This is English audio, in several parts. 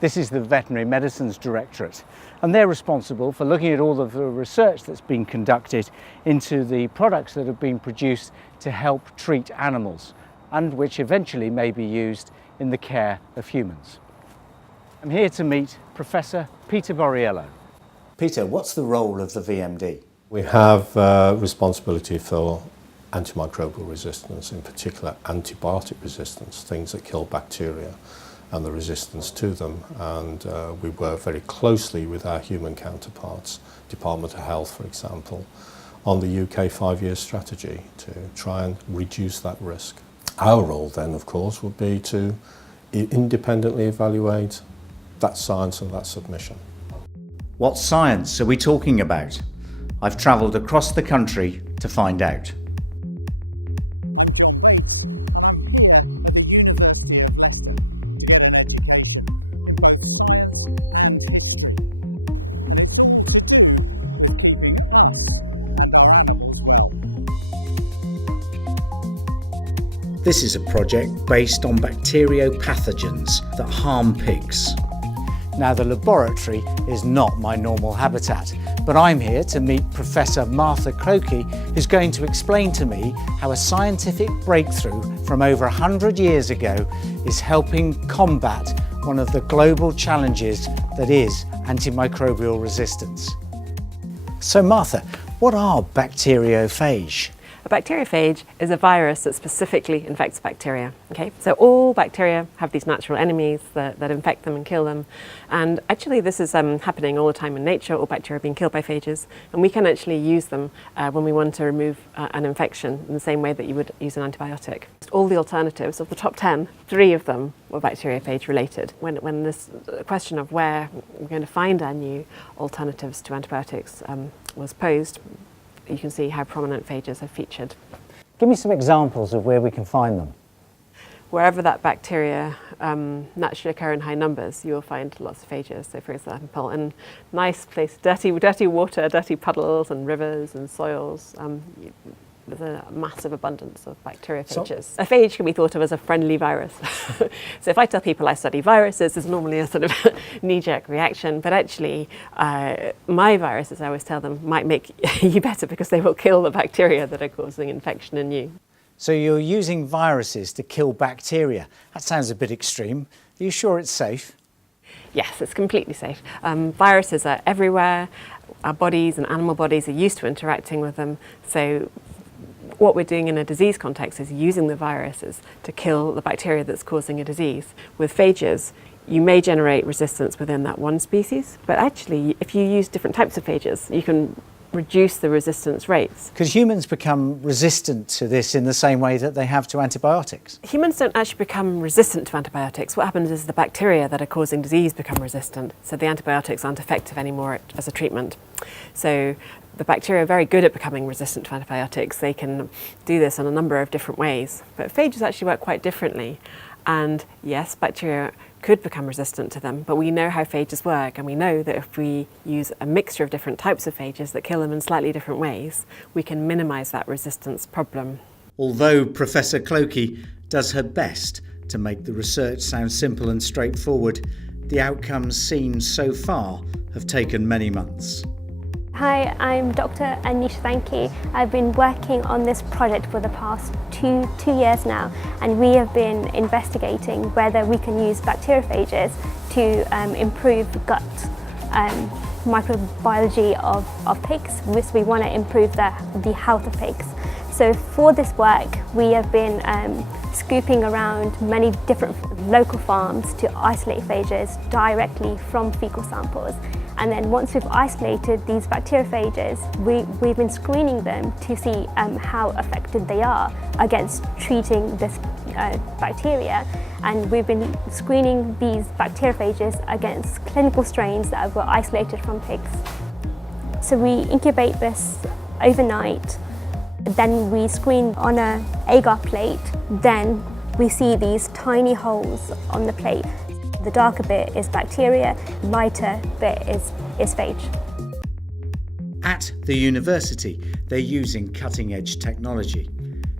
This is the Veterinary Medicines Directorate, and they're responsible for looking at all of the research that's been conducted into the products that have been produced to help treat animals and which eventually may be used in the care of humans. I'm here to meet Professor Peter Borriello. Peter, what's the role of the VMD? We have responsibility for antimicrobial resistance, in particular antibiotic resistance, things that kill bacteria and the resistance to them. And we work very closely with our human counterparts, Department of Health, for example, on the UK 5-year strategy to try and reduce that risk. Our role then, of course, would be to independently evaluate that science and that submission. What science are we talking about? I've travelled across the country to find out. I'm John Bates, and I'm here at the University of Leicester to get an education in both science and history. And it's all to do with keeping us and our animals well. This is a project based on bacteriopathogens that harm pigs. Now, the laboratory is not my normal habitat, but I'm here to meet Professor Martha Clokey, who's going to explain to me how a scientific breakthrough from over 100 years ago is helping combat one of the global challenges that is antimicrobial resistance. So Martha, what are bacteriophage? A bacteriophage is a virus that specifically infects bacteria. Okay? So all bacteria have these natural enemies that infect them and kill them. And actually this is happening all the time in nature, all bacteria are being killed by phages. And we can actually use them when we want to remove an infection in the same way that you would use an antibiotic. All the alternatives, of the top 10, 3 of them were bacteriophage related. When this question of where we're going to find our new alternatives to antibiotics was posed, you can see how prominent phages have featured. Give me some examples of where we can find them. Wherever that bacteria naturally occur in high numbers, you will find lots of phages. So for example, in nice place, dirty water, dirty puddles and rivers and soils, there's a massive abundance of bacteriophages. A phage can be thought of as a friendly virus. So if I tell people I study viruses, there's normally a sort of knee-jerk reaction, but actually my viruses, I always tell them, might make you better because they will kill the bacteria that are causing infection in you. So you're using viruses to kill bacteria. That sounds a bit extreme. Are you sure it's safe? Yes, it's completely safe. Viruses are everywhere. Our bodies and animal bodies are used to interacting with them. So what we're doing in a disease context is using the viruses to kill the bacteria that's causing a disease. With phages, you may generate resistance within that one species, but actually, if you use different types of phages, you can reduce the resistance rates. Could humans become resistant to this in the same way that they have to antibiotics? Humans don't actually become resistant to antibiotics. What happens is the bacteria that are causing disease become resistant, so the antibiotics aren't effective anymore as a treatment. So the bacteria are very good at becoming resistant to antibiotics. They can do this in a number of different ways. But phages actually work quite differently. And yes, bacteria could become resistant to them, but we know how phages work, and we know that if we use a mixture of different types of phages that kill them in slightly different ways, we can minimise that resistance problem. Although Professor Clokey does her best to make the research sound simple and straightforward, the outcomes seen so far have taken many months. Hi, I'm Dr. Anisha Thanki. I've been working on this project for the past two years now, and we have been investigating whether we can use bacteriophages to improve gut microbiology of pigs. We want to improve the health of pigs. So for this work, we have been scooping around many different local farms to isolate phages directly from fecal samples. And then once we've isolated these bacteriophages, we've been screening them to see how effective they are against treating this bacteria. And we've been screening these bacteriophages against clinical strains that were isolated from pigs. So we incubate this overnight, then we screen on an agar plate, then we see these tiny holes on the plate. The darker bit is bacteria, lighter bit is phage. At the university, they're using cutting-edge technology.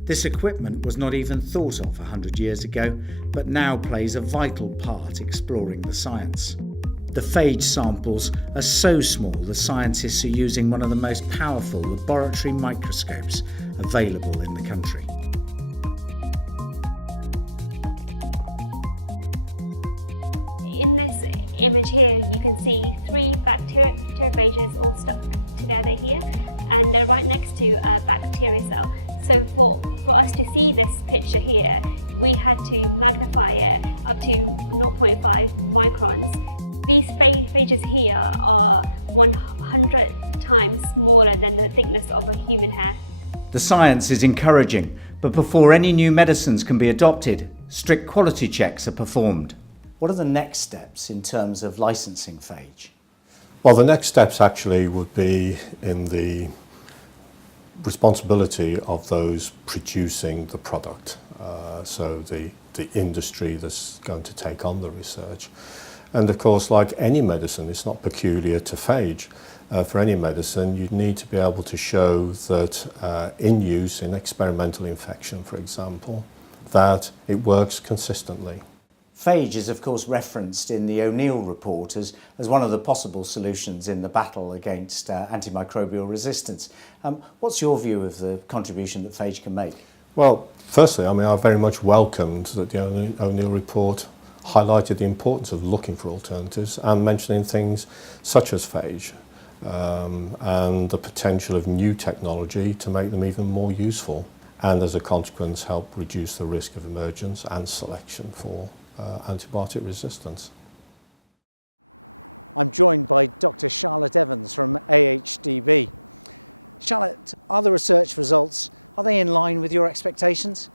This equipment was not even thought of 100 years ago, but now plays a vital part exploring the science. The phage samples are so small the scientists are using one of the most powerful laboratory microscopes available in the country. In this image here, you can see 3 bacteriophages all stuck together here, and they're right next to a bacteria cell. So for us to see this picture here, we had to magnify it up to 0.5 microns. These phages here are 100 times smaller than the thickness of a human hair. The science is encouraging, but before any new medicines can be adopted, strict quality checks are performed. What are the next steps in terms of licensing phage? Well, the next steps actually would be in the responsibility of those producing the product, so the industry that's going to take on the research. And of course, like any medicine, it's not peculiar to phage. For any medicine, you need to be able to show that in use, in experimental infection, for example, that it works consistently. Phage is of course referenced in the O'Neill report as one of the possible solutions in the battle against antimicrobial resistance. What's your view of the contribution that phage can make? Well, firstly, I very much welcomed that the O'Neill report highlighted the importance of looking for alternatives and mentioning things such as phage and the potential of new technology to make them even more useful, and as a consequence help reduce the risk of emergence and selection for antibiotic resistance. I'm joined by Dr. Charlotte Evans from AHDB. Charlotte, are the research results, are they in line with your expectations?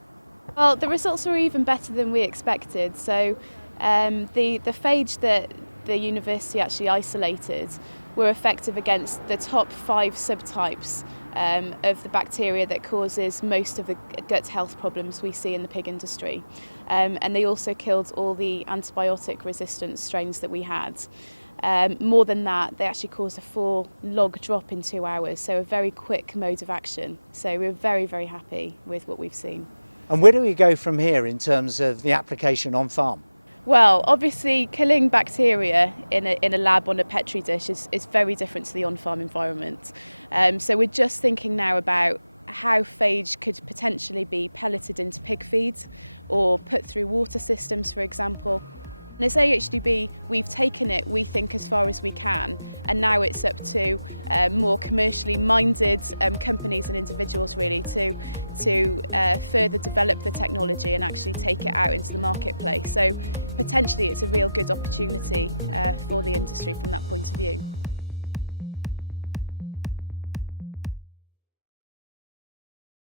Well, the results are even better than we expected. So the phage that the university actually isolated were effective against the top 5 subtypes of the bacteria that causes most of the gut health problems we see in the pig industry. And they also killed all the antibiotic resistant strains that we had. More than that, they actually caused a 4 log drop in 2 hours, so a very quick mode of action. So we're very, very happy with what we've seen. And where do we go from here in terms of the application on farm? Well, obviously killing bacteria in a lab on a petri dish is very different to the on-farm environment. So we're just thinking now about how phage could potentially be pelleted into pig feed or put through water systems, for example. And as AHDB, we've taken it, we think, as far as we can, and now it's up to more commercially minded companies and individuals really to further develop the technology and actually take it out into the marketplace. So potentially it's a real good opportunity for the industry from that point of view.